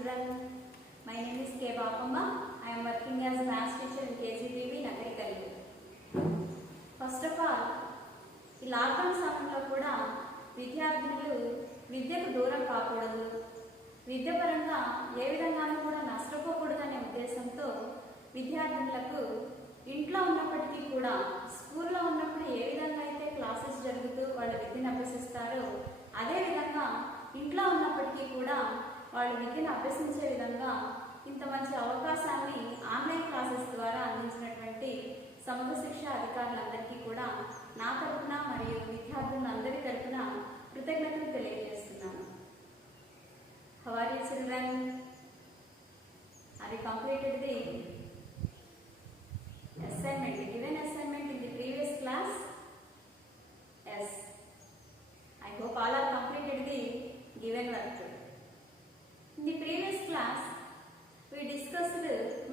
children. My name is K. Bapamma. I am working as a maths teacher in KGBV Nagari Kalli. First of all, ఈ లాక్డౌన్ సమయంలో కూడా విద్యార్థులు విద్యకు దూరం కాకూడదు, విద్య పరంగా ఏ విధంగానూ కూడా నష్టపోకూడదనే ఉద్దేశంతో విద్యార్థులకు ఇంట్లో ఉన్నప్పటికీ కూడా స్కూల్లో ఉన్నప్పుడు ఏ విధంగా అయితే క్లాసెస్ జరుగుతూ వాళ్ళు విద్యను అభ్యసిస్తారో అదేవిధంగా ఇంట్లో ఉన్నప్పటికీ కూడా వాళ్ళు విద్యను అభ్యసించే విధంగా ఇంత మంచి అవకాశాన్ని ఆన్లైన్ క్లాసెస్ ద్వారా అందించినటువంటి సమగ్ర శిక్ష అధికారులందరికీ కూడా నా తరఫున మరియు విద్యార్థులందరి తరఫున కృతజ్ఞతలు తెలియజేస్తున్నాను. How are you children? Have you completed the assignment, the given assignment in the previous class? Yes. I hope all have completed the given work. In the previous class, we discussed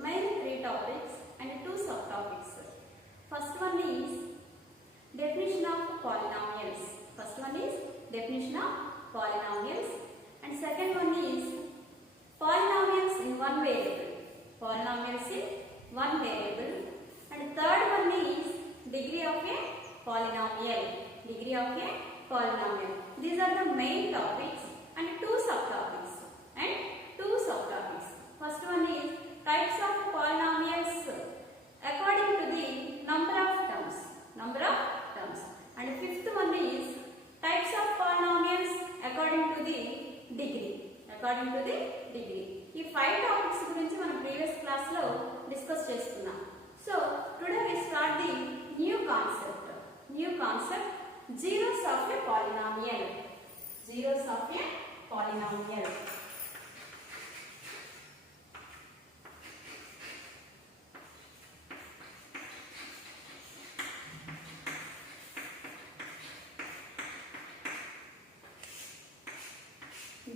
main 3 topics and 2 subtopics. First one is definition of polynomials. First one is definition of polynomials, and second one is polynomials in one variable. Polynomials in one variable, and third one is degree of a polynomial. Degree of a polynomial. These are the main topics and 2 subtopics. And 2 subtopics. First one is types of polynomials according to the number of terms. Number of terms. And fifth one is types of polynomials according to the degree. According to the degree. ఈ 5 topics గురించి మనం previous class లో discuss చేసుకున్నాం. So today we start the new concept. New concept zeros of a polynomial. Zeros of a polynomial.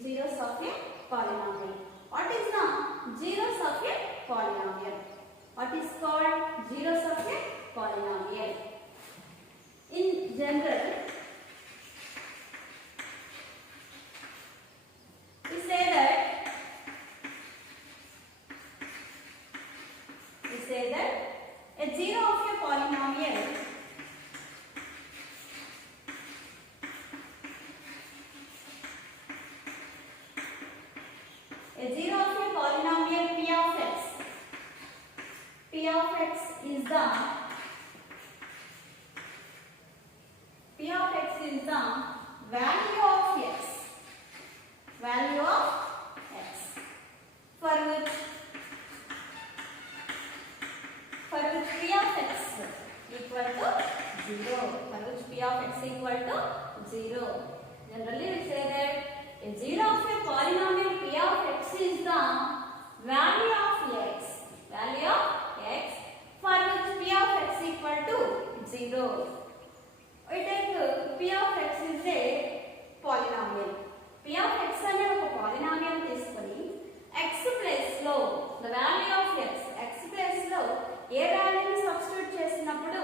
Zeros of a polynomial. What is the zeros of a polynomial? What is called zeros of a polynomial? In general, we say that a zero of a polynomial P of x. P of x is the value of x. Value of x. For which P of x equal to 0. For which P of x equal to 0. Generally we say that a zero of a polynomial P of x is the value of x. Value of x for which P of x equal to 0. We take P of x is a polynomial. P of x ane oka polynomial తీసుకొని x place లో the value of x place లో ఏ వాల్యూని సబ్స్టిట్యూట్ చేసినప్పుడు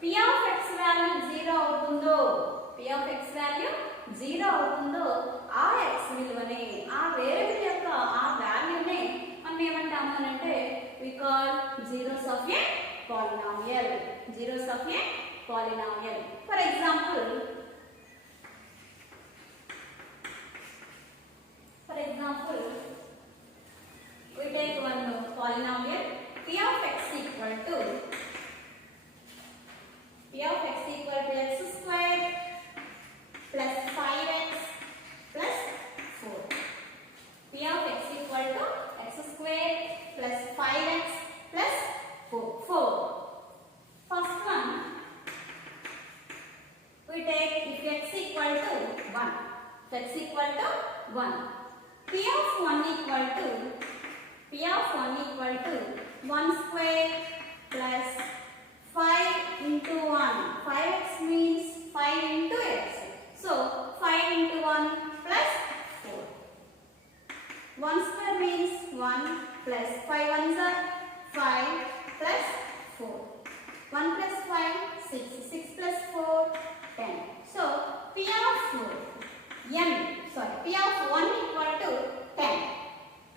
P of x value 0 అవుతుందో, P of x value 0 అవుతుందో ఆ x విలువనే, ఆ వేరియబుల్ యొక్క ఆ వాల్యూనే మనం ఏమంటాము అంటే we call zeros of a polynomial. Zeros of a polynomial. For example, we take one polynomial P of x equal to x square plus 5x plus 4. P of x equal to x square plus 5x plus 4. First one, we take if x equal to 1. If x equal to 1. P of 1 equal to 1 square plus 5 into 1. 5x means 5 into x. So 5 into 1 plus 4. 1 square means 1 plus 5 ones are 5 plus 4. 1 plus 5 6. 6 plus 4 10. So P of 1 equal to 10. P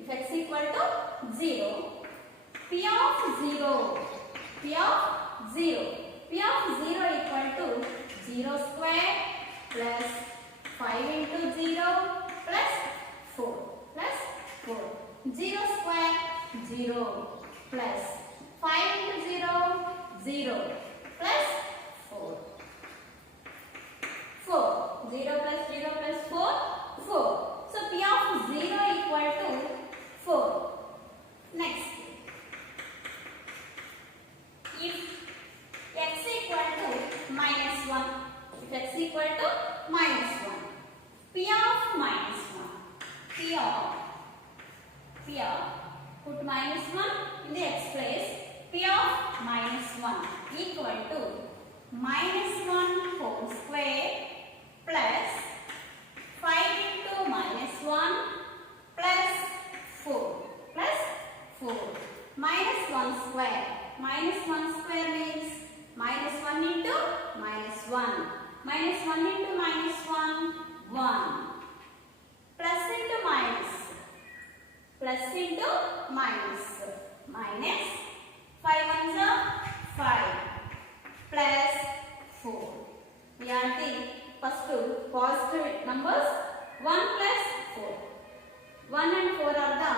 if x equal to 0, p of 0, p of 0, p of 0 equal to 0 square plus 5 into 0 plus 4 plus 4. 0 square 0 plus 5 into 0 0 plus 4. 4. 0 plus 0 plus 4 4. So p of 0 equal to 4. Next, if x equal to minus 1, if x equal to minus 1, p of minus 1, p of, put minus 1 in the x place, p of minus 1 equal to minus 1 whole square plus 5 into minus 1 plus 4 plus 4. Minus 1 square. Minus 1 square means minus 1 into minus 1. Minus 1 into minus 1, 1. Plus into minus. Plus into minus. Minus 5 ones are 5. Plus 4. We are the first two positive numbers. 1 plus 4. 1 and 4 are the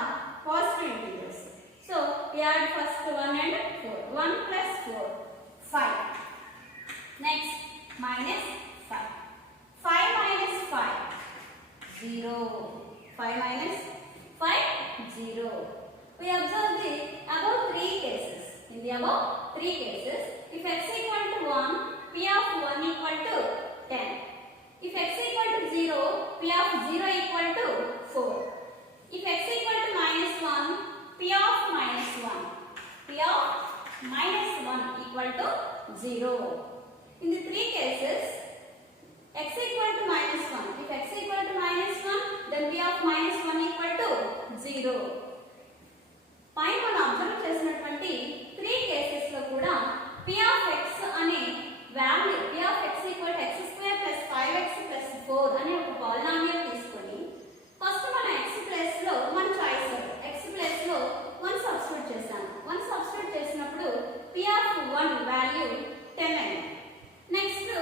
positive integers. So we add first 1 and 4. 1 plus 4, 5. Next, minus 5. 5 minus 5, 0. 5 minus 5, 0. We observe the above 3 cases. In the above 3 cases, if x equal to 1, p of 1 equal to 10. If x equal to 0, p of 0 equal to 4. If x equal to minus 1, p of minus 1. P of minus 1 equal to 0. In the 3 cases, x equal to minus 1. If x equal to minus 1, then p of minus 1 equal to 0. పైన మనం అబ్జర్వ్ చేసినటువంటి 3 కేసెస్ లో కూడా p of x అనే value p of x equal to x square plus 5x plus 4 అనే ఒక పాలినామియల్ తీసుకొని ఫస్ట్ మన x ప్లేస్ లో మన చాయిస్ x ప్లేస్ లో 1 సబ్స్టిట్యూట్ చేశాను. 1 సబ్స్టిట్యూట్ చేసినప్పుడు p of 1 వాల్యూ 10 అయింది. నెక్స్ట్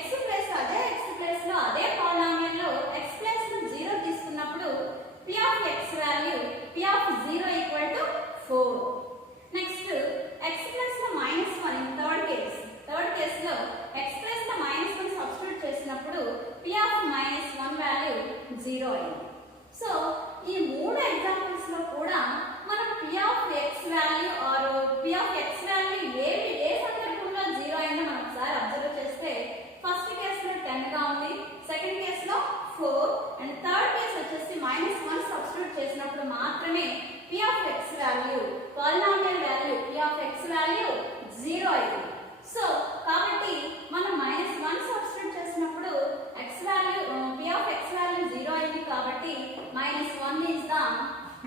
x ప్లేస్ లో అదే పాలినామియల్ లో x ప్లేస్ లో 0 తీసుకున్నప్పుడు p of x value p of 0 equal to 4. Next x plus లో minus 1 ఇన్ థర్డ్ కేస్ లో x ప్లస్ లో minus 1 సబ్స్టిట్యూట్ చేసినప్పుడు p of minus 1 వాల్యూ 0 అయింది. సో ఈ మూడు ఎగ్జాంపుల్స్ లో కూడా మనం p of x value or p of x value ఏ సందర్భంలో 0 అయిందో మనం ఒకసారి అబ్జర్వ్ చేస్తే ఫస్ట్ కేస్ లో 10 గా ఉంది, సెకండ్ కేస్ లో 4 అండ్ థర్డ్ కేస్ వచ్చేసి minus 1 సబ్స్టిట్యూట్ చేసినప్పుడు మాత్రమే p of x value polynomial value p of x value 0 అయింది. సో కాబట్టి మనం -1 సబ్స్టిట్యూట్ చేసినప్పుడు x value p of x value 0 అయింది కాబట్టి -1 is the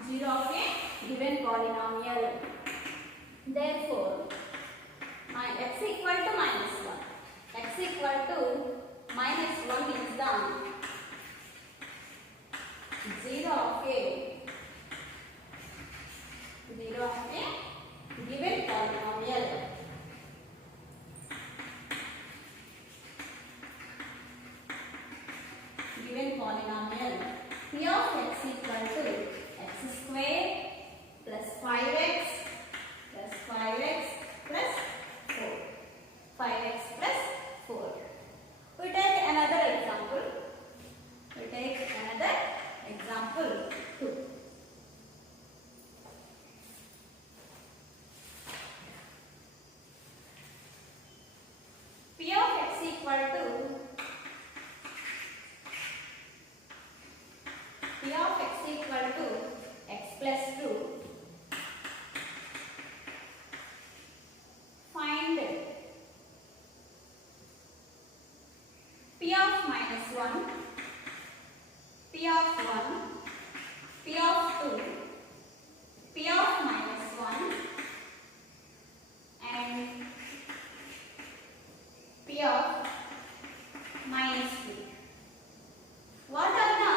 0 of a given polynomial. Therefore x equal to -1. X equal to -1 is the 0 of a given polynomial. Given polynomial p of x equal to x square plus 5x plus 5x plus 4. 5x plus 4. We take another example. 2. P of x equal to x plus 2. Find p of minus 1, p of 1, p of 2, p of minus 1 and p of minus 2. What are the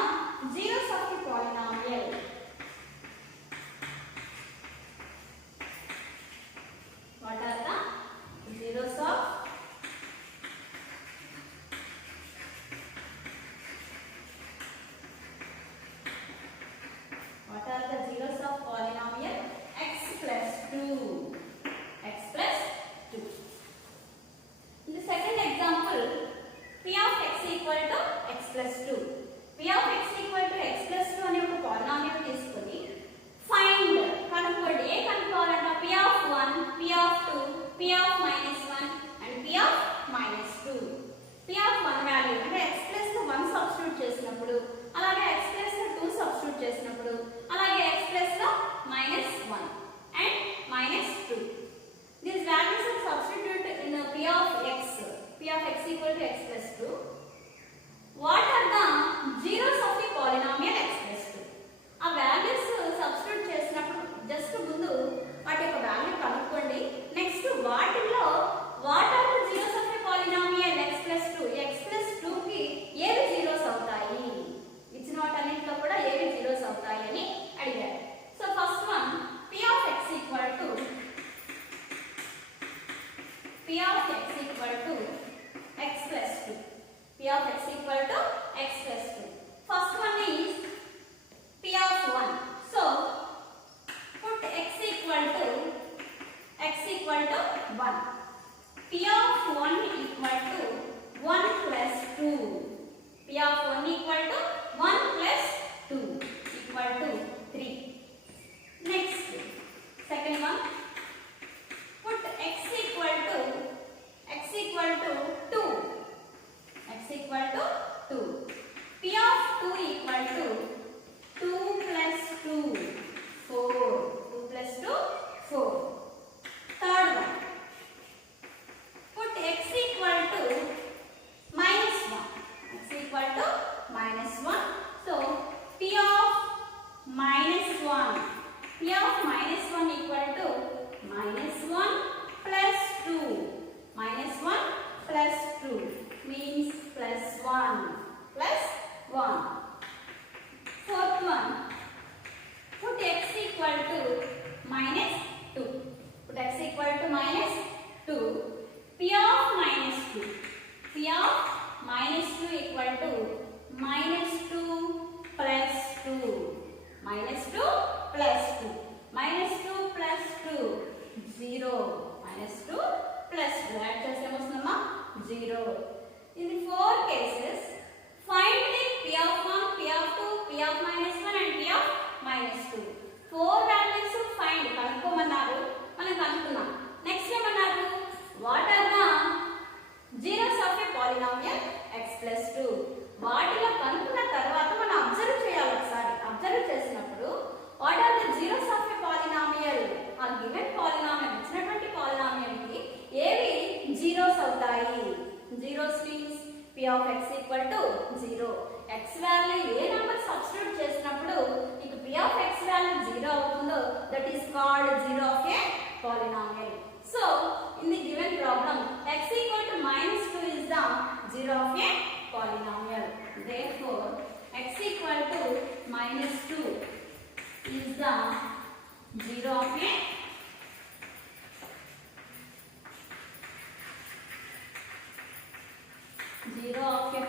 zeros of the polynomial? 1. P of minus 1 equal to minus 1 plus 2. Minus 1 plus 2 means plus 1. Plus 1. Fourth one. Put x equal to minus 2. Put x equal to minus 2. P of minus 2. P of minus 2 equal to minus 2 plus 2. Minus 2 plus 2. Minus 2 plus 2. 0. Minus 2 plus 2. Add చేసేమొస్తుందమ్మా 0. In the four cases, find the P of 1, P of 2, P of minus 1 and P of minus 2. Four values find. కనుక్కోమన్నారు, మనం కనుక్కున్నాం. నెక్స్ట్ ఏమన్నారు? What are the zeros of a polynomial x plus 2? వాటిలో కనుక్కున్న తర్వాత మనం అబ్జర్వ్ చేయాలి. ఒకసారి అబ్జర్వ్ చేసినప్పుడు what are the zeros of a polynomial? ఆ గివెన్ పాలినామియల్ ఇచ్చినటువంటి పాలినామియల్ కి ఏవి జీరోస్ అవుతాయి? Zeros means p of x equal to 0. x value A number substitute చేసినప్పుడు మీకు p of x వాల్యూ 0 అవుతుందో that is called zero of A polynomial. So in the given problem x equal to minus 2 is the zero of a polynomial. Therefore x equal to minus 2 is the zero of a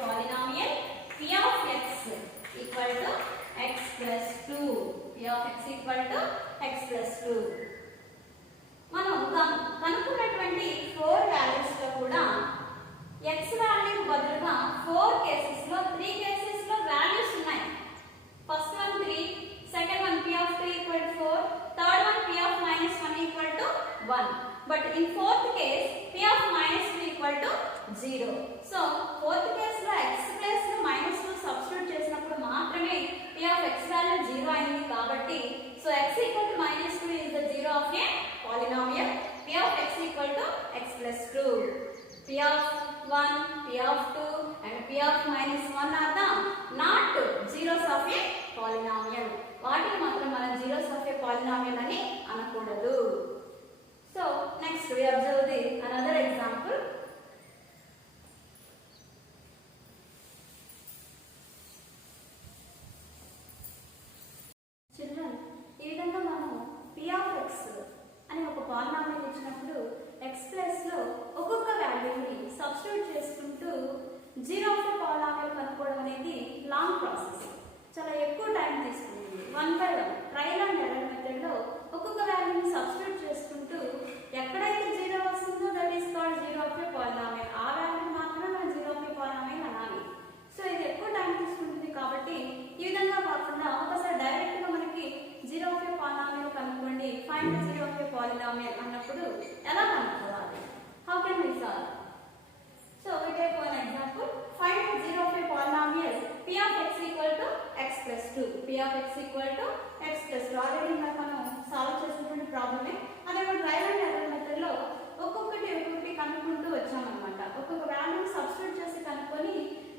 polynomial. P of x equal to x plus 2. P of x equal to x plus 2. మనం కనుక్కున్నటువంటి 4 వాల్యూస్ లో కూడా x value బదులుగా 4 కేసెస్ లో 3 కేసెస్ లో వాల్యూస్ ఉన్నాయి. First one 3, second one p of 2 equal to 4, third one p of minus 1 equal to 1. But in fourth case p of minus 2 equal to 0. So fourth case లో x plus minus 2 సబ్స్టిట్యూట్ చేసినప్పుడు మాత్రమే p of x value 0 అయింది. కాబట్టి so x equal to minus 2 is the zero of a polynomial. P of x equal to x plus 2. P of 1, P of 2 and P of minus 1 are the not zeros of a polynomial. వాటిని మాత్రం మనం zeros of a polynomial అని అనకూడదు. So next we observe the another example. Children, ఈ విధంగా మనం p of x అని ఒక పాలినామియల్ ఇచ్చినప్పుడు x ప్లస్ లో ఒక్కొక్క వాల్యూని సబ్స్టిట్యూట్ చేసుకుంటూ జీరో ఆఫ్ ఏ పాలినామియల్ కనుక్కోవడం అనేది లాంగ్ ప్రాసెస్. చాలా ఎక్కువ టైం తీసుకుంటుంది. 1 by 1 ట్రయల్ అండ్ ఎర్రర్ మెథడ్ లో ఒక్కొక్క వాల్యూని సబ్స్టిట్యూట్ చేసుకుంటూ ఎక్కడైతే జీరో వస్తుందో that is called zero of a polynomial. ఆ వాల్యూ మాత్రమే మనం జీరో ఆఫ్ ఏ పాలినామియల్ అనాలి. సో ఇది ఎక్కువ టైం తీసుకుంటుంది కాబట్టి ఈ విధంగా కాకుండా ఒకసారి డైరెక్ట్ గా మనకి జీరో ఆఫ్ ఏ పాలినామియల్ కనుక్కోండి, find the zero of a polynomial అన్నప్పుడు ఎలా కనుక్కోవాలి? How can we solve? So we take one example. Find the zero of a polynomial p of x equal to x plus 2. p of x equal to x plus 2. ఆల్రెడీ మనం సాల్వ్ చేసినటువంటి ప్రాబ్లమే. అదే మనం trial and error method లో ఒక్కొక్కటి కనుక్కుంటూ వచ్చామన్నమాట. ఒక్కొక్క వాల్యూని సబ్స్టిట్యూట్ చేసి కనుక్కొని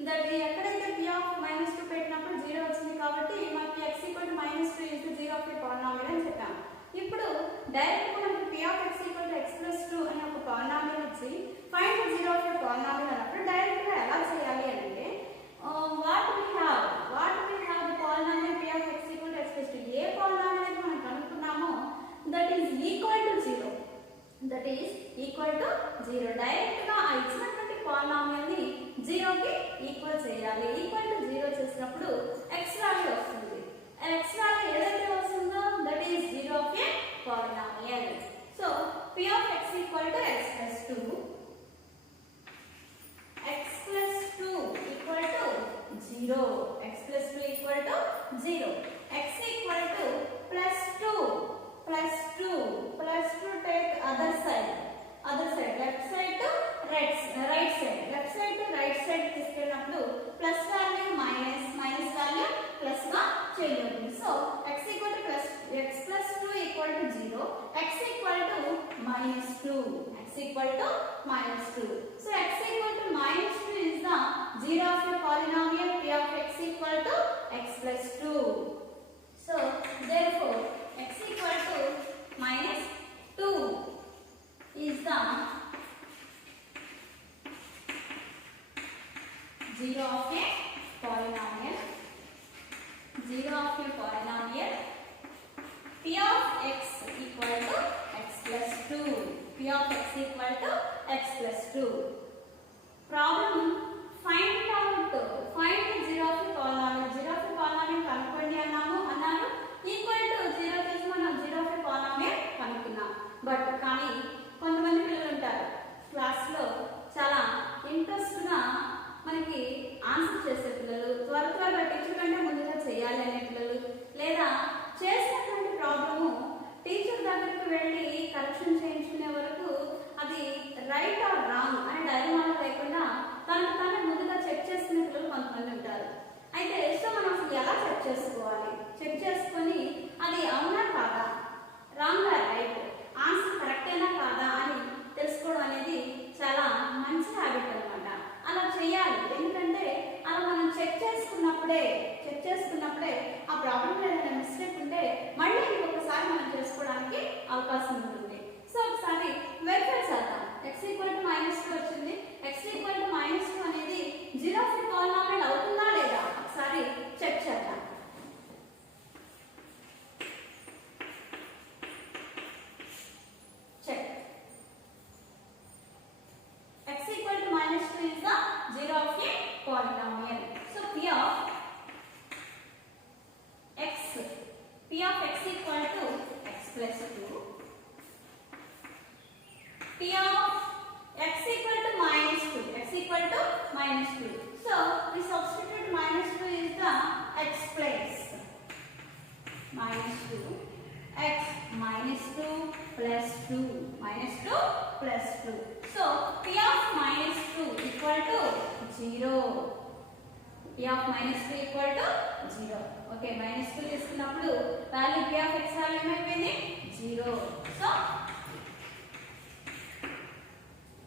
దట్ ఎక్కడైతే p of minus 2 పెట్టినప్పుడు 0 వచ్చింది కాబట్టి మనకి x equal to minus 2 is the zero of a polynomial అని చెప్పాం. ఇప్పుడు డైరెక్ట్ గా మనకి p of x equal to x plus 2 అనే ఒక పాలినామియల్ ఇచ్చి find the zero of a polynomial అన్నప్పుడు డైరెక్ట్ గా ఎలా చేయాలి అంటే what we have the polynomial p of x equal to x plus 2. ఏ పాలినామియల్ అయితే మనం కనుక్కున్నామో that is equal to 0. That is equal to 0. Direct గా ఆ ఇచ్చినటువంటి పాలినామియల్ ని 0 కి ఈక్వల్ చేయాలి. ఈక్వల్ టు 0 చేసినప్పుడు x వాల్యూ వస్తుంది. x వాల్యూ ఏదైతే వస్తుందో that is zero of a polynomial. So p of x equal to x plus 2. x plus 2 equal to 0. x plus 2 equal to 0. x equal to plus 2. Plus 2 take other side left side to right side. Left side to right side తీసుకెళ్ళినప్పుడు plus value minus value plus గా change అవుతుంది. So x equal to x plus 2 equal to 0. x equal to minus 2. x equal to minus 2. So x equal to minus 2 is the zero of a polynomial p of x equal to x plus 2. So therefore Therefore, x equal to minus 2 is the 0 of a polynomial. 0 of a polynomial. P of x equal to x plus 2. P of x equal to x plus 2. Problem, find the 0 of a polynomial. 0 of a polynomial కనుక్కోండి అన్నారు. Equal to 0 చేసి మనం 0 of a polynomial కనుక్కున్నాం. బట్ కానీ కొంతమంది పిల్లలు ఉంటారు క్లాస్లో చాలా ఇంట్రెస్ట్గా మనకి ఆన్సర్ చేసే పిల్లలు, త్వరగా టీచర్ కంటే ముందుగా చేయాలి అనే పిల్లలు, లేదా చేసినటువంటి ప్రాబ్లము టీచర్ దగ్గరికి వెళ్ళి కరెక్షన్ చేయించుకునే వరకు అది రైట్ ఆర్ రాంగ్ అనే డైలమాలో లేకుండా తనకు తానే ముందుగా చెక్ చేసుకునే పిల్లలు కొంతమంది ఉంటారు. అయితే సో మనం అసలు ఎలా చెక్ చేసుకోవాలి? చెక్ చేసుకొని అది అవునా కాదా, రాంగ్ రైట్, ఆన్సర్ కరెక్టేనా కాదా అని తెలుసుకోవడం అనేది చాలా మంచి హ్యాబిట్ అనమాట. అలా చేయాలి. ఎందుకంటే అలా మనం చెక్ చేసుకున్నప్పుడే ఆ ప్రాబ్లంలో ఏదైనా మిస్టేక్ ఉంటే మళ్ళీ ఇంకొకసారి మనం చేసుకోవడానికి అవకాశం ఉంటుంది. సో ఒకసారి వెరిఫై చేద్దాం. x ఈక్వల్ టు -2 వచ్చింది. x ఈక్వల్ టు -2 అనేది 0 ఆఫ్ ది పాలినామియల్ అవుతుందా లేదా ఒకసారి చెక్ చేద్దాం. Check. x equal to -2 is the 0 of a polynomial. So p of x equal to x plus 2. P of x equal to -2. X equal to -2. So we substitute -2 is the x place. -2 x -2 plus 2. -2 plus 2. So P of -2 equal to 0. P of -2 equal to 0. Okay, -2 తీసుకున్నప్పుడు value P of x value ఏమైపోయింది 0. So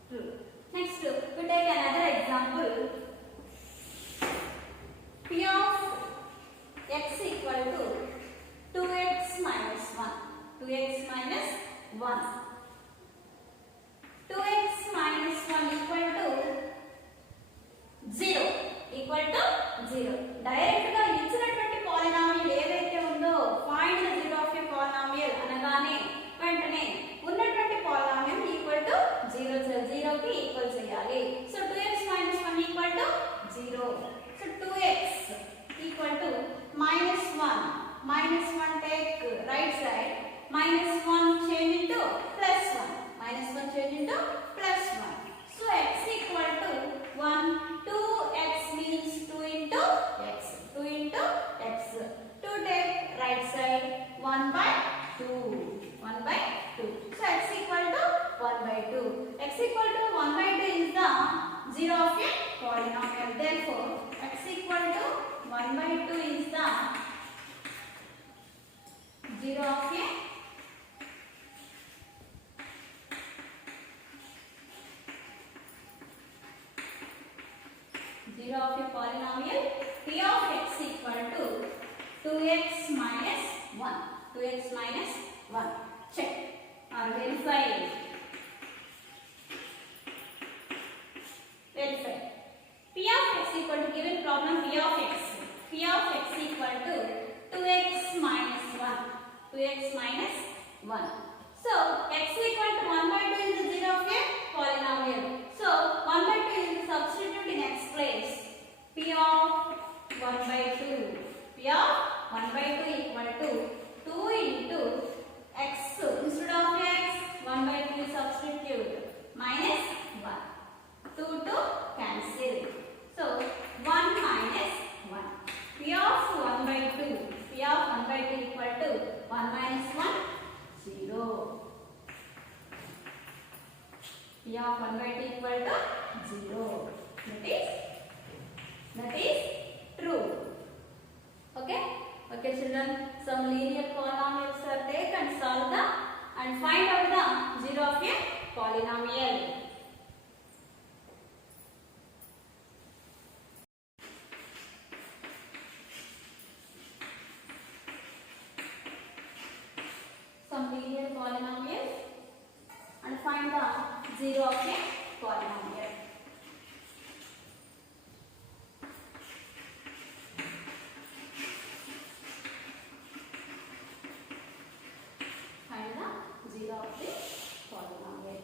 true. Next we take another example. P of x equal to 2x minus 1. 2x minus 1. 2x minus 1 equal to 0. Equal to 0. Direct గా ఇచ్చినటువంటి పాలినామియల్ ఏదైతే ఉందో find the 0 of a polynomial అనగానే వెంటనే ఉన్నటువంటి polynomial equal to 0 కి ఈక్వల్ చేయాలి. So 2x minus 1 equal to 0. So 2x equal to -1. -1 take right side. -1 change into +1. -1 change into +1. So x equal to 1. 2x means 2 into x. 2 into x. 2 take right side. 1 by 2. 1 by 2. So x equal to 1 by 2. X equal to 1 by 2 is the 0 of a polynomial. Therefore, x equal to 1 by 2 is the 0 of a polynomial. P of x equal to 2x minus 1. 2x minus 1. Check or verify. Verify. P of x equal to given problem P of x. P of x equal to 2x minus 1. 2x minus 1. So x equal to 1 by 2 is the 0 of a polynomial. So 1 by 2 is substitute in x place. P of 1 by 2. P of 1 by 2 equal to 2 into x. Instead of x, 1 by 2 substitute. Minus 1. 2 to cancel. So 1 minus 1. P of 1 by 2. P of 1 by 2 equal to 1 minus 1. 0. P of 1 by 2 equal to 0. That is true. Okay? Okay children, some linear polynomials are taken and solve the and find out the 0 of a polynomial. zero of a polynomial. Find the zero of the polynomial.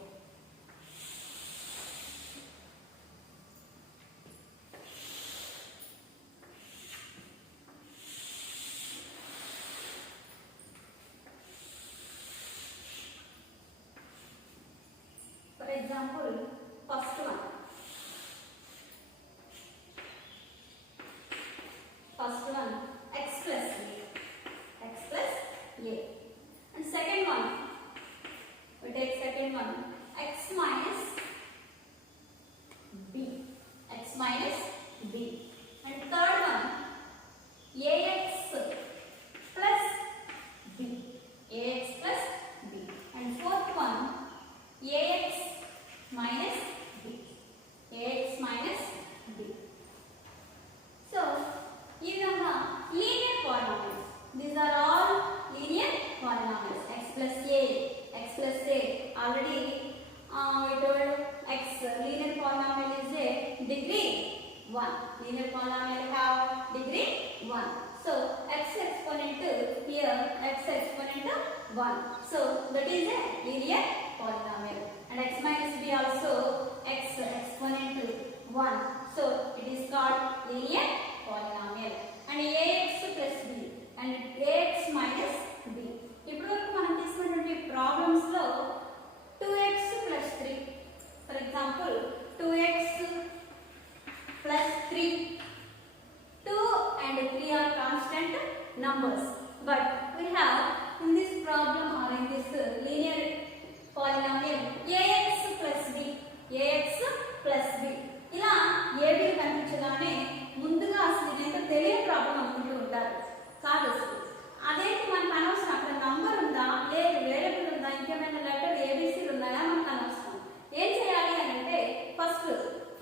For example, first one. First one, x plus a. X plus a. And second one, we take second one, x minus b. X minus b. And third one, ax plus b. Ax plus b. And fourth one, ax minus b. Ax minus b. So, these are the linear polynomials. These are all linear polynomials. X plus a. X plus a. Already we told x linear polynomial is a degree 1. Linear polynomial have degree 1. So, x exponent here, x exponent 1. So, that is a linear polynomial. And x minus b also x exponent 1. So, it is called linear polynomial. And ax plus b and ax minus b. ఇప్పుడు వరకు మనం తీసుకున్నటువంటి ప్రాబ్లమ్స్ లో 2x plus 3. For example, 2x plus 3. 2 and 3 are constant numbers. But we have in this problem or in this linear polynomial ax plus b. ax plus b. ఇలా ఏబీ కనిపించగానే ముందుగా అసలు ఇదేంటో తెలియని ప్రాబ్లం అనుకుంటూ ఉంటారు. కాదు అసలు అదేంటి మనకు అనవసరం. అక్కడ నంబర్ ఉందా, లేదు వేరియబుల్ ఉందా, ఇంకేమైనా లెటర్ ఏబీసీలు ఉన్నాయా మనకు అనవసరం. ఏం చేయాలి అని అంటే first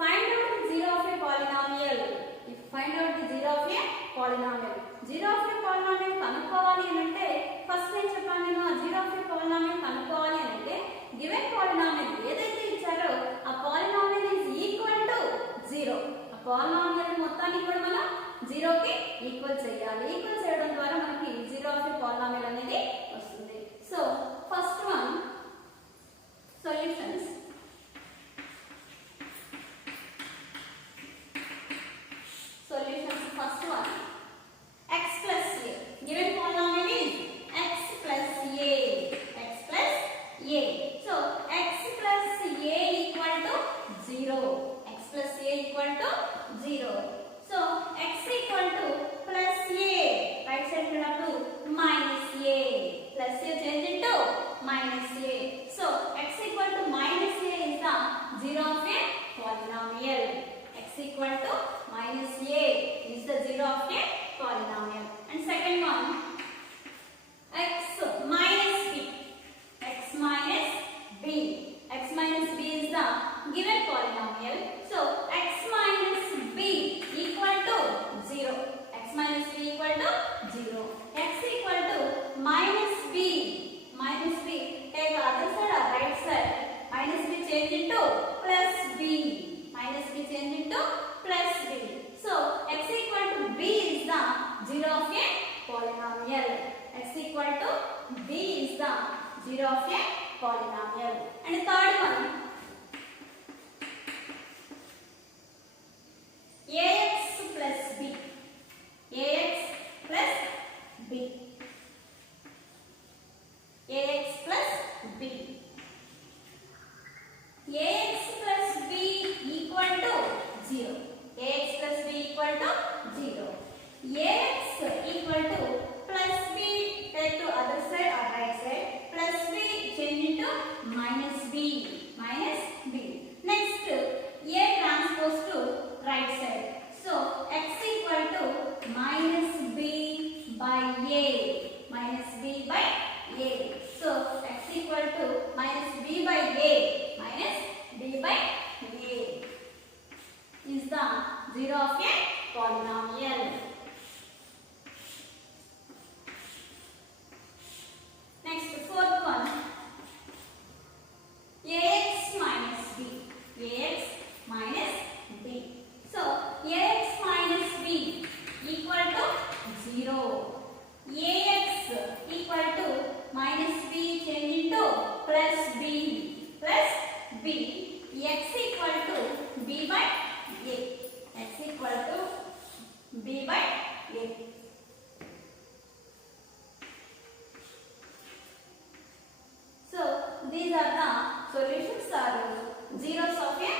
find out the zero of a polynomial. Find out the zero of a polynomial. Zero of a polynomial కనుక్కోవాలి అని అంటే ఫస్ట్ ఏం చెప్పాను నేను, ఆ జీరో ఆఫ్ ఏ పాలినామియల్ కనుక్కోవాలి అని అంటే గివెన్ పాలినామియల్ ఏదైతే ఇచ్చారో ఆ పాలినామియల్ ఈజ్ ఈక్వల్ టు 0. ఆ పాలినామియల్ మొత్తాన్ని కూడా మనం 0 కి ఈక్వల్ చేయాలి. ఈక్వల్ చేయడం ద్వారా మనకి జీరో ఆఫ్ ఏ పాలినామియల్ అనేది వస్తుంది. So first one solutions. First one, x plus a. Given polynomial is x plus a. X plus a. So x plus a equal to 0. X plus a equal to 0. So x equal to plus a. Right side to minus a. Plus a change into minus a. So x equal to minus a is the zero of a polynomial. X equal to minus a is the zero of a polynomial. And second one, x minus b. X minus b. X minus b is the given polynomial. So x minus b equal to 0. X minus b equal to 0. X equal to minus b. Minus b. Take the other side or right side. Minus b change into plus b. Minus b change into plus b. So x equal to b is the zero of a polynomial. X equal to b is the zero of a polynomial. And the third one, ax plus b. Ax plus b. Ax plus b. Ax plus b equal to 0. Ax plus b equal to 0. Ax equal to plus b, take to other side or right side. Plus b change into minus b. Minus These are the solutions or zeros of a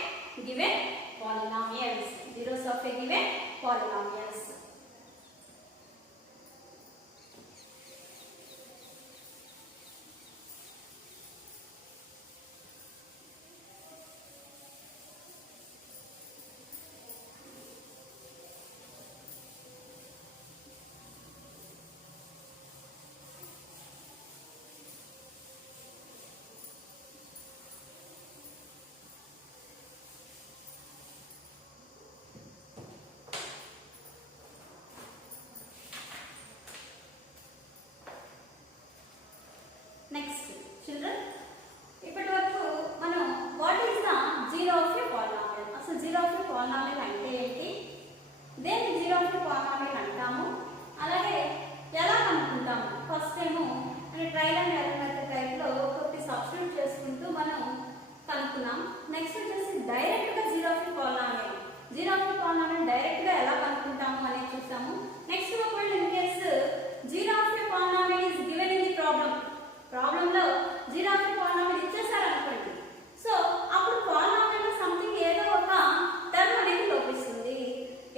given polynomials. Zeros of a given polynomials. Next, children, ఇప్పటి వరకు మనం what is the zero of a polynomial, అసలు zero of a polynomial అంటే ఏంటి, దేన్ని zero of a polynomial అంటాము, అలాగే ఎలా కనుక్కుంటాము. ఫస్ట్ ఏమో ట్రయల్ అండ్ ఎర్రర్ మెథడ్ టైప్లో ఒకటి సబ్స్టిట్యూట్ చేసుకుంటూ మనం కనుక్కున్నాం. నెక్స్ట్ వచ్చేసి డైరెక్ట్గా zero of a polynomial, zero of a polynomial డైరెక్ట్గా ఎలా కనుక్కుంటాము అనేది చూసాము. నెక్స్ట్ ఒకవేళ in case zero of a polynomial is given in the ప్రాబ్లంలో జీరో ఆఫ్ ఏ పాలినామియల్ ఇచ్చేసారు అనుకోండి. సో అప్పుడు పాలినామియల్లో సంథింగ్ ఏదో ఒక టర్మ్ అనేది లోపిస్తుంది,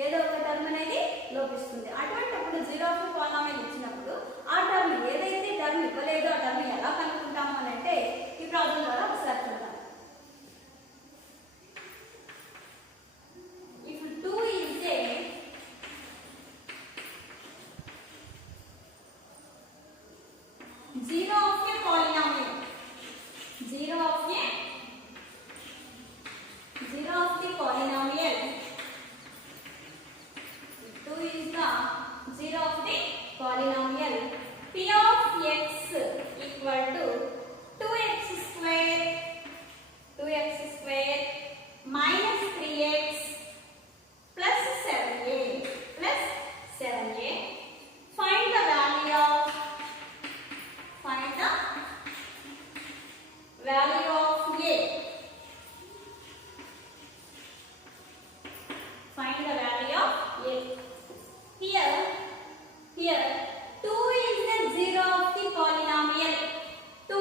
ఏదో ఒక టర్మ్ అనేది లోపిస్తుంది. అటువంటిప్పుడు జీరో ఆఫ్ ఏ పాలినామియల్ ఇచ్చినప్పుడు ఆ టర్మ్ ఏదైతే టర్మ్ ఇవ్వలేదో ఆ టర్మ్ ఎలా కనుక్కుంటాము అని అంటే ఈ ప్రాబ్లం ద్వారా ఒకసారి చూద్దాం. If 2 is a zero of a polynomial, zero of the polynomial, 2 is the zero of the polynomial, p of x equal to 2x square minus 3x plus 7a plus 7a. Find the value of a. Find the value of a. Here 2 is the zero of the polynomial. 2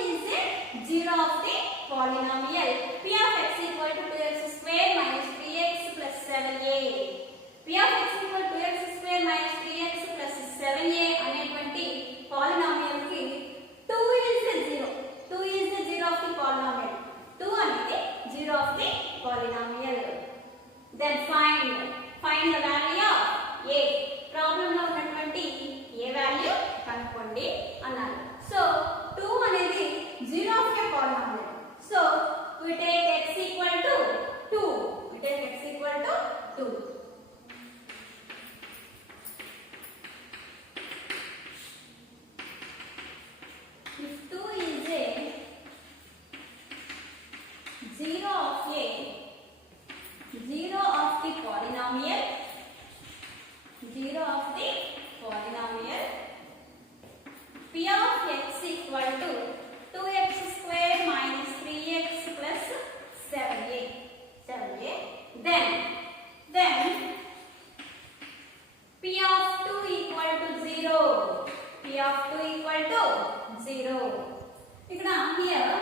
is the zero of the polynomial. P of x equal to 2x square minus 3x plus 7a. P of x equal to 2x square minus 3x plus 7a అనేటువంటి polynomial కి 2 is the zero. 2 is the zero of the polynomial. 2 అనేది zero of the polynomial. Then find the value of a. Problem లో ఉన్నటువంటి ఏ వాల్యూ కనుక్కోండి అన్నారు. సో 2 అనేది zero of a polynomial. So we take x equal to 2. We take x equal to 2. If 2 is a zero of the polynomial, p of x equal to 2x square minus 3x plus 7a. Then p of 2 equal to 0. P of 2 equal to 0. ఇక్కడ here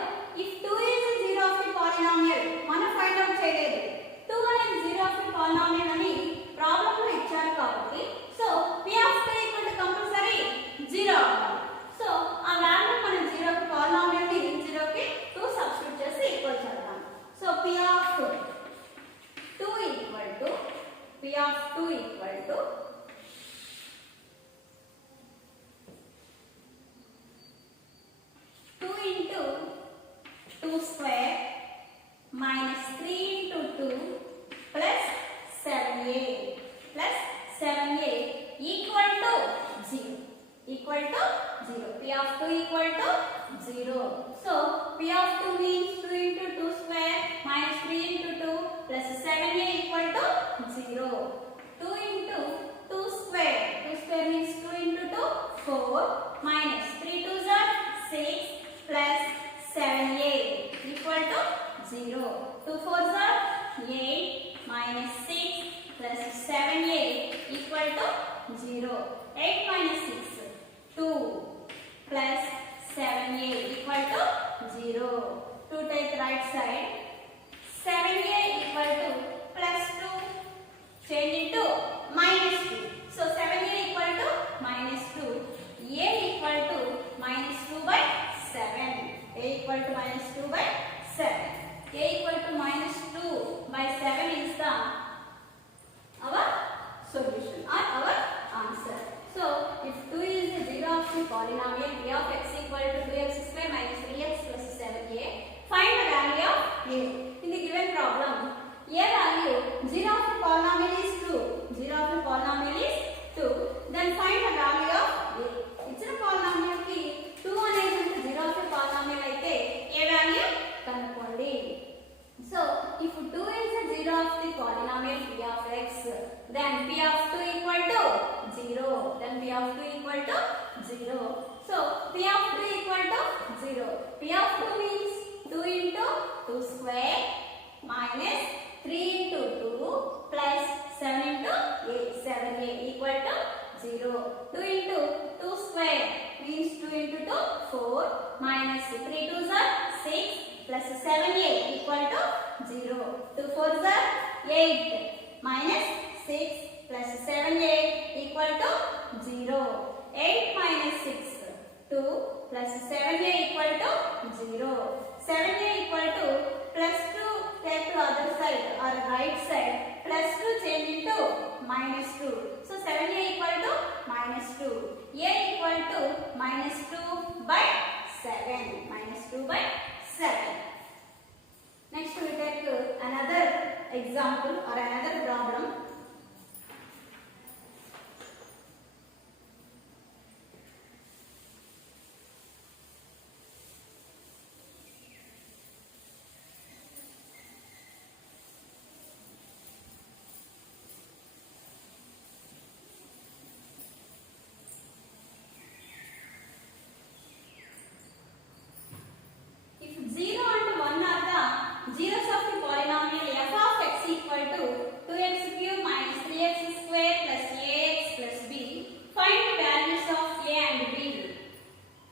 if 2 is a zero of the polynomial మనం find out చేయలేదు. 2 అనేది zero of the polynomial అని ప్రాబ్లం లో ఇచ్చారు కాబట్టి so p of 2 equal to compulsory 0 అవ్వాలి. సో ఆ వాల్యూ మనం 0 కి పాలినామియల్ ని 0 కి 2 సబ్స్టిట్యూట్ చేసి ఈక్వల్ చేద్దాం. So p of 2 equal to 2 into 2 square minus 3 into 2 plus 7a equal to 0. P of 2 equal to 0. So P of 2 means 2 into 2 square minus 3 into 2 plus 7a equal to 0. 2 into 2 square. 2 square means 2 into 2 4 minus 3 2s are 6 plus 7a equal to 0. 2 4s are 8 minus 6 plus 7a equal to 0. 8 minus 6 2 plus 7a 0. To take right side, 7a equal to plus 2, change into minus 2. So 7a equal to minus 2, a equal to minus 2 by 7. A equal to minus 2 by 7. A equal to minus 2 by 7 is the our solution or our answer. So if 2 is the 0 of the polynomial, p of x equal to 2x square minus 3x plus 7a, find the value of a. In the given problem, a value 0 of the polynomial is 2. 0 of the polynomial is 2. Then find the value of a. Ichina polynomial ki 2 అనేది 0 of the polynomial అయితే a value కనుక్కోండి. So if 2 is the 0 of the polynomial p of x, then p of 2 equal to 0. Then p of 2 equal to 0. So p of 2 equal to 0. P of 2 means 2 into 2 square minus 3 into 2 plus 7 into a. 7a equal to 0. 2 into 2 square means 2 into 2 4 minus 3 2s are 6 plus 7a equal to 0. 2 4s are 8 minus 6 plus 7a equal to 0. 8 minus 6 2 plus 7a equal to 0. 7a equal to plus 2 take to other side or right side, plus 2 change into minus 2. So 7a equal to minus 2. A equal to minus 2 by 7. Minus 2 by 7. Next we take another example or another problem. Zeros of the polynomial f of x equal to 2x cube minus 3x square plus ax plus b. Find the values of a and b.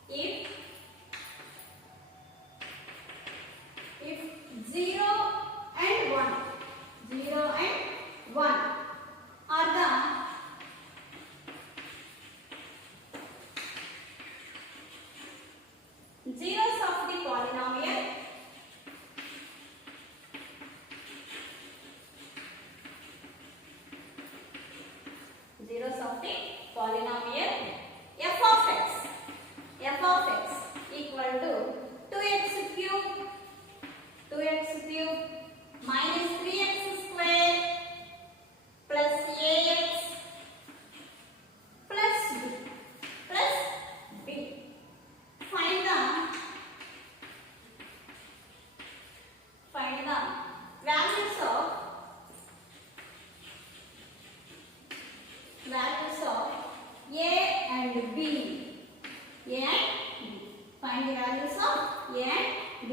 Find the values of a and b.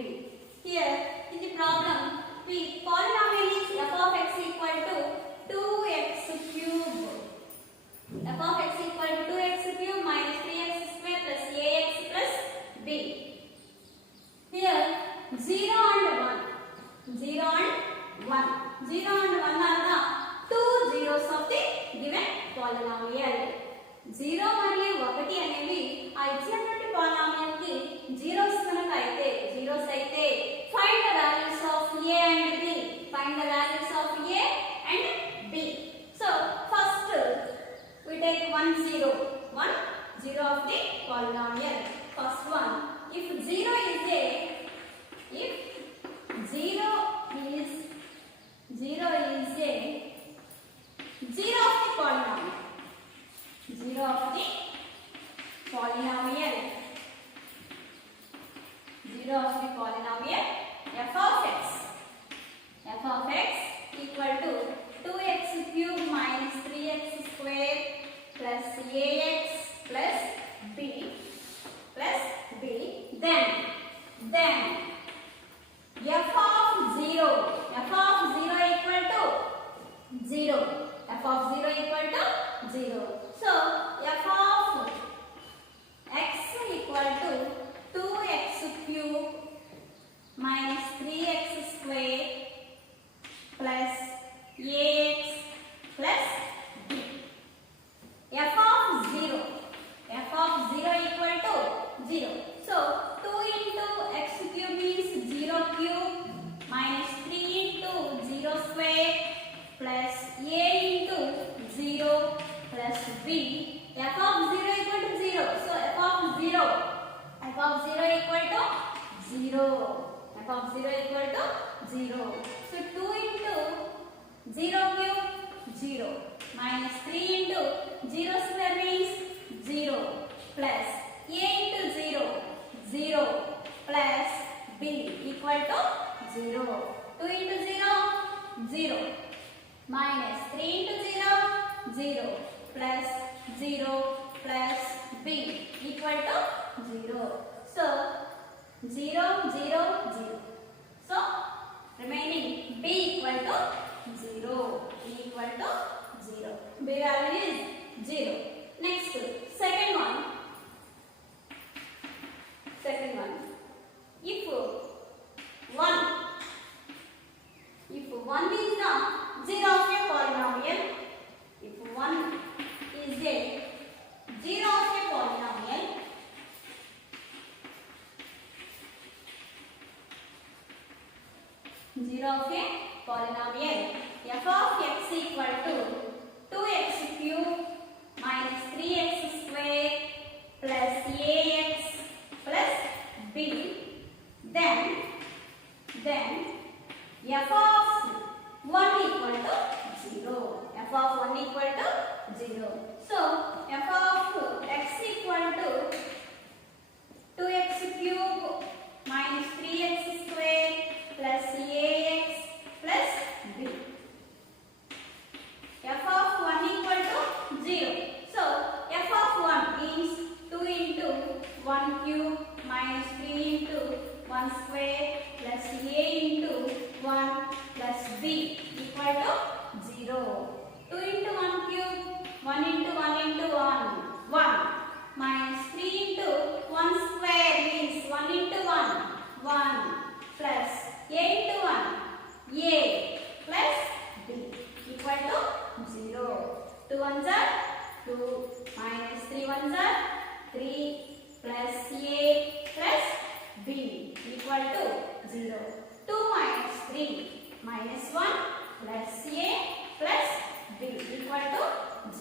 Here in the problem, the polynomial is f of x equal to 2x cube. F of x equal to 2x cube minus 3x square plus ax plus b. Here 0 and 1. 0 and 1. 0 and 1 are the two zeros of the given polynomial. 0 మరియు 1 అనేవి ఆ ఇచ్చినటువంటి polynomial కి zeros కనుక అయితే find the values of a and b. Find the values of a and b. So first we take 1 0 of the polynomial. First one, if 0 is a 0 of the polynomial. 0 of the polynomial. 0 of the polynomial f of x. F of x equal to 2x cube minus 3x square plus ax plus b. Then f of 0 equal to 0. F of 0 equal to 0. So f of x equal to 2x cube So 2 into x cube means 0 cube minus 3 into 0 square plus a into 0 plus b. F of 0 equal to 0. So f of 0 equal to 0. F of 0 equal to 0. So 2 into 0 cube 0 minus 3 into 0 square means 0 plus a into 0 0 plus b equal to 0. 2 into 0 0 minus 3 into 0 0 plus 0 plus b equal to 0. So 0 0 0. So remaining b equal to 0. B equal to 0. B value is 0. Next, second one. If 1 is the 0 of a polynomial, if 1 is a 0 of a polynomial, f of x equal to 2x cube minus 3x square plus ax plus b, then f of 1 equal to 0. F of 1 equal to 0. So f of x equal to 2x cube minus 3x square plus ax plus b. F of 1 equal to 0. So f of 1 is 2 into 1 cube minus 3 into 1 square plus a into 1 plus b equal to 0. 2 into 1 cube 1 into 1 into 1 minus 3 into 1 square means 1 into 1 plus a into 1 a plus b equal to 0. 2 ones are 2 minus 3 ones are 3 plus a plus b equal to 0. 2 minus 3 minus 1 plus a plus b equal to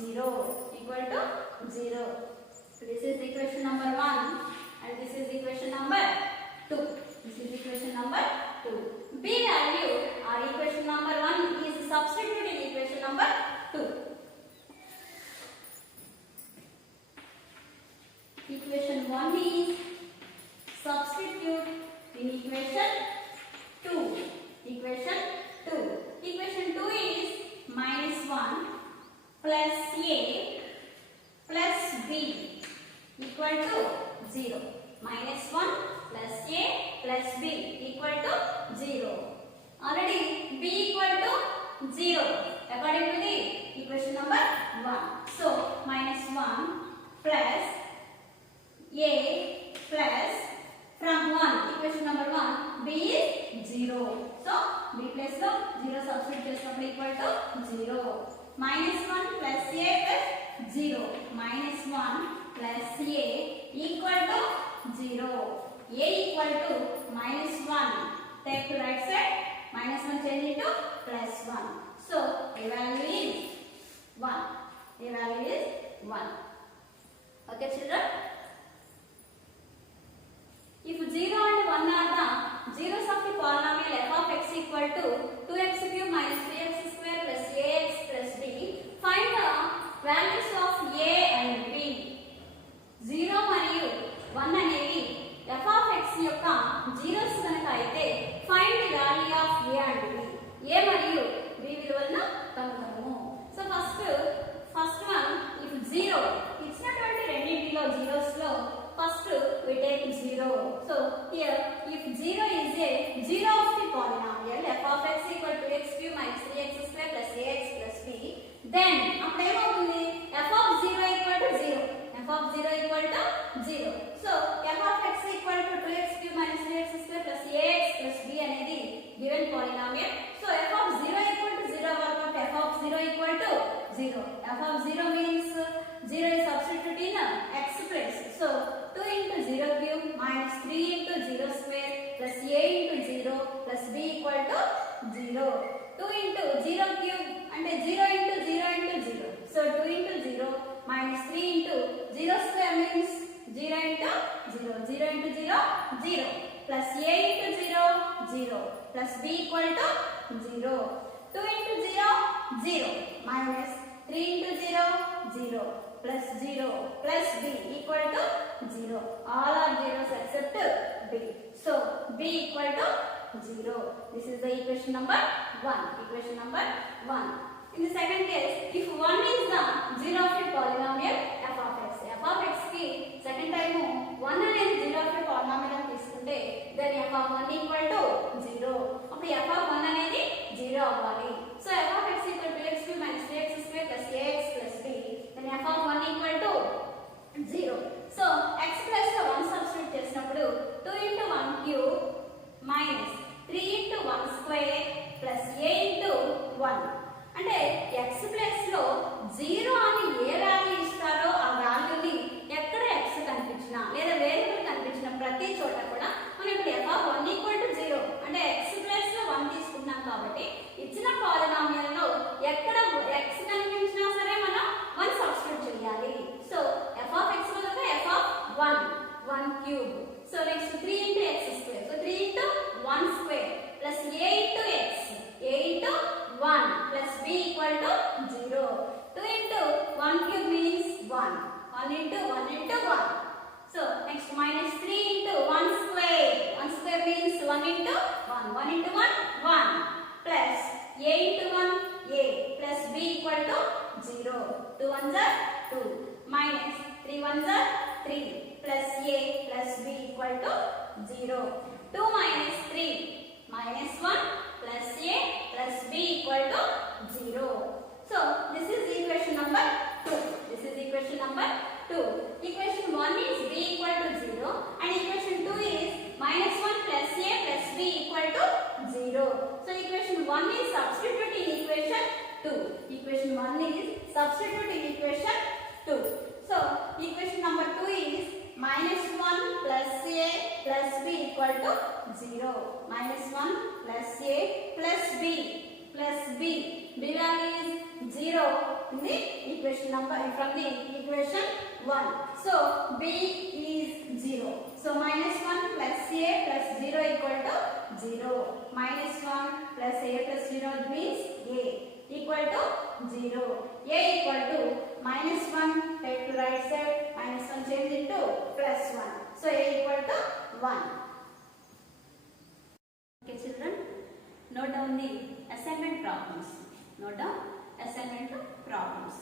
0. This is equation number 1 and this is equation number 2. B value or equation number 1 is substituted in equation number 2. Equation 1 is substitute in equation 2. Equation 2 is minus 1 plus a plus b equal to 0. Minus 1 plus a plus b equal to 0. Already b equal to 0 according to the equation number 1. So minus 1 plus a plus from 1 equation number 1 b is 0. So b plus 0 substitute equal to 0. Minus 1 plus a plus 0. Minus 1 plus a equal to 0. A equal to minus 1. Take to right side. Minus 1 change into plus 1. So a value is 1. Okay children. If 0 and 1 are the zeros of the polynomial f of x equal to 2x cube minus 3x square plus ax plus b, find the values of a and b. 0 మరియు 1 అనేవి f of x యొక్క zeros కనుక అయితే find the value of a and b. a మరియు b విలువలను కనుగొనము. So first one, if 0 ఇచ్చినటువంటి రెండింటిలో zeros 0. 0 into 0, 0. Plus a into 0, 0. Plus b equal to 0. 2 into 0, 0. Minus 3 into 0, 0. Plus 0. Plus b equal to 0. All are zeros except b. So b equal to 0. This is the equation number 1. Equation number 1. In the second case, if 1 is the zero of a polynomial f of x. f of x ki second time 1 అనేది zero of a polynomial అని తీసుకుంటే then f of 1 equal to 0. అప్పుడు f of 1 అనేది 0 అవ్వాలి. So f of x equal to x cube minus 3x square plus ax plus b. Then f of 1 equal to 0. So x plus లో 1 substitute చేసినప్పుడు 2 into 1 cube minus 3 into 1 square plus a into 1. అంటే x plus లో 0 అని ఏ వాల్యూ ఇస్తారో ఆ వాల్యూని ఎక్కడ x కనిపించినా లేదా వేరియబుల్ కనిపించిన ప్రతి చోట కూడా మనం ఇప్పుడు f of 1 equal to 0 అంటే x ప్లస్ లో 1 తీసుకున్నాం కాబట్టి ఇచ్చిన పాలినామియల్ లో ఎక్కడ x కనిపించినా సరే మనం 1 సబ్స్టిట్యూట్ చేయాలి. సో f of x బదులుగా f of 1 cube. So next 3 into x square. So 3 into 1 square plus a into x. a into 1 plus b equal to 0. 2 into 1 cube means 1. 1 into 1 into 1. So next minus 3 into 1 square. 1 square means 1 into 1. 1 into 1, 1 plus a into 1, a plus b equal to 0. 2 ones are 2 minus 3 ones are 3 plus a plus b equal to 0. 2 minus 3 minus 1 plus a plus b equal to 0. So this is equation number 2. This is equation number 2. Equation 1 is b equal to 0 and equation 2 is minus 1 plus a plus b equal to 0. So equation 1 is substitute in equation 2. Equation 1 is substitute in equation 2. So equation number 2 is minus 1 plus a plus b equal to 0. Minus 1 plus a plus b plus b. B value is 0 in the equation number from the equation 1. So b is 0. So minus 1 plus a plus 0 equal to 0. Minus 1 plus a plus 0 means a equal to 0. A equal to minus 1 take to right side, minus 1 change into plus 1. So a equal to 1. Okay children, note down the assignment problems. Note down assignment problems.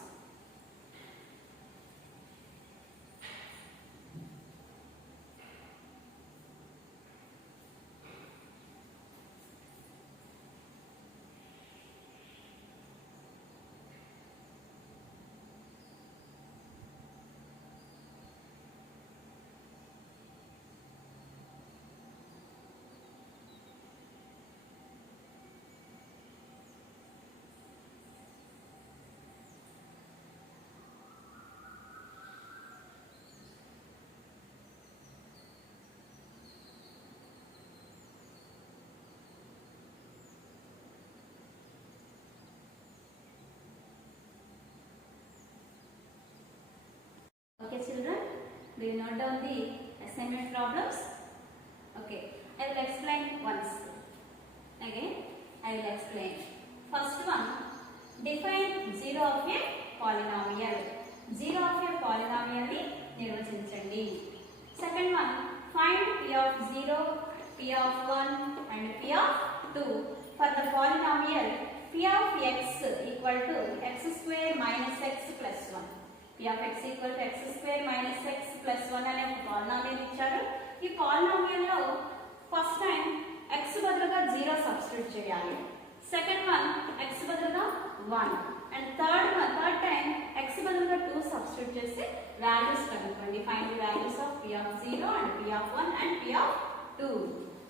Okay children, we will note down the assignment problems. Okay, I will explain once. Again, I will explain. First one, define 0 of a polynomial. 0 of a polynomial ni nirvachinchandi. Second one, find p of 0, p of 1 and p of 2 for the polynomial p of x equal to x square minus x plus 1. p of x equal to x square minus x plus 1 అనే ఒక పాలినామియల్ ఇచ్చారు. ఈ పాలినామియల్ లో first time x బదులుగా 0 సబ్స్టిట్యూట్ చేయాలి. Second one x బదులుగా 1 and third time x బదులుగా 2 సబ్స్టిట్యూట్ చేసి వాల్యూస్ కనుక్కోండి. Find the values of p of 0 and p of 1 and p of 2.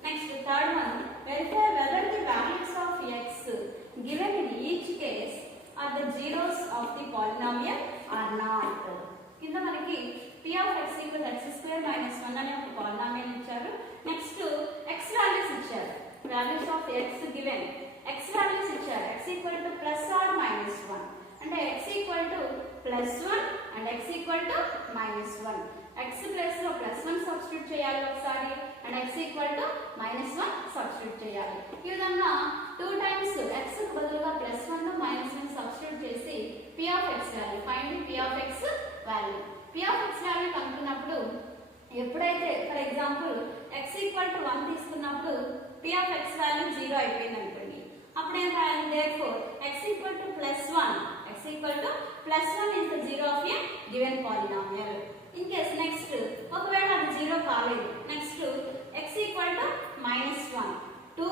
Next third one verify weather the values of x given in each case are the zeros of the polynomial or not. కింద మనకి p of x equal to x square minus 1 అనే ఒక polynomial ఇచ్చారు. Next x values ఇచ్చారు. values of x given x values ఇచ్చారు. x equal to plus or minus 1 అంటే x equal to plus 1 and x equal to minus 1. x plus లో plus 1 x equal to -1 సబ్స్టిట్యూట్ చేయాలి. ఈ విధంగా 2 టైమ్స్ x కు బదులుగా +1 -1 substitute చేసి p of x value find p of x value. p of x value కనుక్కున్నప్పుడు ఎప్పుడైతే for example x equal to 1 తీసుకున్నప్పుడు p ఆఫ్ x వాల్యూ 0 అయిపోయింది అనుకోండి. అప్పుడు ఏం రాయాలి? therefore x equal to +1 x equal to +1 is the zero of a given polynomial. in case next ఒకవేళ అది 0 కాలేదు, next x equal to -1 2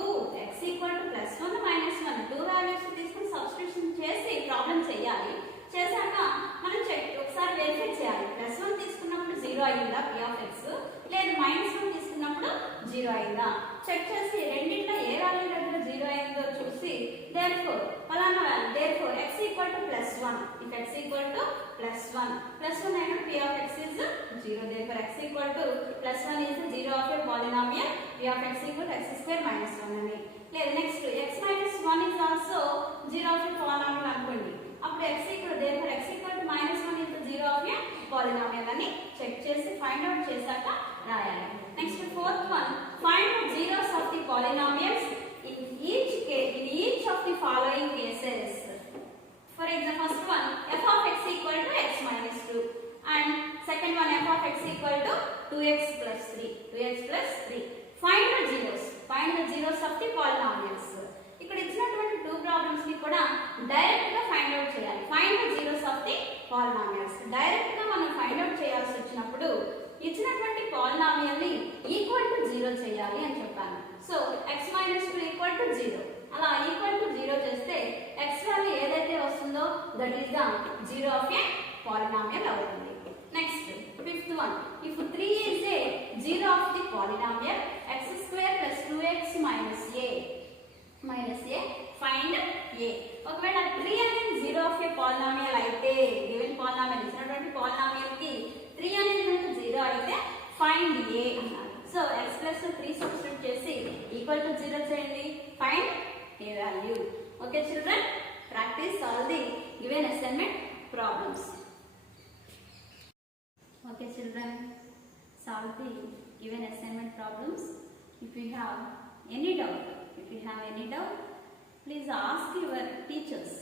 x equal to +1 -1 2 వాల్యూస్ తీసుకుని సబ్స్టిట్యూషన్ చేసి ప్రాబ్లం చేయాలి. చేశాక మనం ఒకసారి వెరిఫై చేయాలి. +1 తీసుకున్నప్పుడు 0 అయిందా p ఆఫ్ x, లేదు -1 తీసుకున్నప్పుడు 0 అయిందా చెక్ చేసి రెండింటిలో ఏ వాల్యూ దగ్గర 0 అయిందో చూసి therefore ఫలానా value therefore x equal to +1 if x equal to +1 అయినప్పుడు p of x is 0 therefore x equal to +1 is the zero of a polynomial p of x equal to x² - 1 అని. లేదు next x - 1 is also zero of a polynomial అనుకోండి. అప్పుడు x equal therefore x equal to -1 is the zero of a polynomial అని చెక్ చేసి find out చేశాక రాయాలి. Next fourth one find the zeros of the polynomials in each of the following cases. For example, first one f of x equal to x minus 2 and second one f of x equal to 2x plus 3. Find the zeros of the polynomials. ఇక్కడ ఇచ్చినటువంటి 2 ప్రాబ్లమ్స్ ని కూడా డైరెక్ట్ గా find out చేయాలి. Find the zeros of the polynomials. Direct గా మనం find out చేయాల్సి వచ్చినప్పుడు ఇచ్చినటువంటి పాలినామియల్ ని ఈక్వల్ టు 0 చేయాలి అని చెప్పాను. So x - 2 equal to 0. అలా ఈక్వల్ టు 0 చేస్తే x వాల్యూ ఏదైతే వస్తుందో that is the zero of a polynomial అవుతుంది. Next fifth one if 3 is a zero of the polynomial x² + 2x - a find a. ఒకవేళ 3 అనేది జీరో ఆఫ్ ఏ పాలినామియల్ అయితే given polynomial ఇచ్చినటువంటి పాలినామియల్ కి 3 అనేది కనుక 0 అయితే ఫైండ్ a అన్నారు. సో x + 3 సబ్స్టిట్యూట్ చేసి ఈక్వల్ టు 0 చేయండి. Find a value. Okay children, practice all the given assignment problems. Okay children, solve the given assignment problems. If you have any doubt, please ask your teachers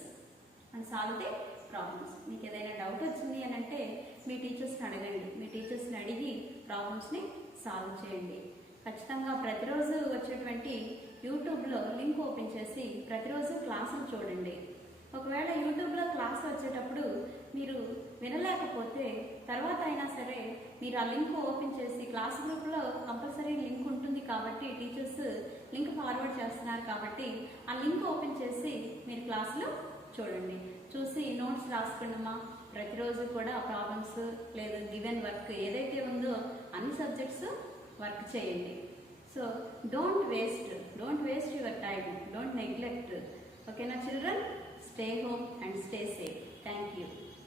and solve the problems. మీకు ఏదైనా డౌట్ వచ్చింది అని అంటే మీ టీచర్స్ని అడగండి. మీ టీచర్స్ని అడిగి ప్రాబ్లమ్స్ని సాల్వ్ చేయండి. ఖచ్చితంగా ప్రతిరోజు వచ్చేటువంటి యూట్యూబ్లో లింక్ ఓపెన్ చేసి ప్రతిరోజు క్లాసులు చూడండి. ఒకవేళ యూట్యూబ్లో క్లాస్ వచ్చేటప్పుడు మీరు వినలేకపోతే తర్వాత అయినా సరే మీరు ఆ లింక్ ఓపెన్ చేసి క్లాస్ గ్రూప్లో కంపల్సరీ లింక్ ఉంటుంది కాబట్టి టీచర్స్ లింక్ ఫార్వర్డ్ చేస్తున్నారు కాబట్టి ఆ లింక్ ఓపెన్ చేసి మీరు క్లాసులు చూడండి. చూసి నోట్స్ రాసుకున్నామా ప్రతిరోజు కూడా ప్రాబ్లమ్స్ లేదు గివెన్ వర్క్ ఏదైతే ఉందో అన్ని సబ్జెక్ట్స్ వర్క్ చేయండి. So don't waste your time, don't neglect. Okay na children, stay home and stay safe. Thank you.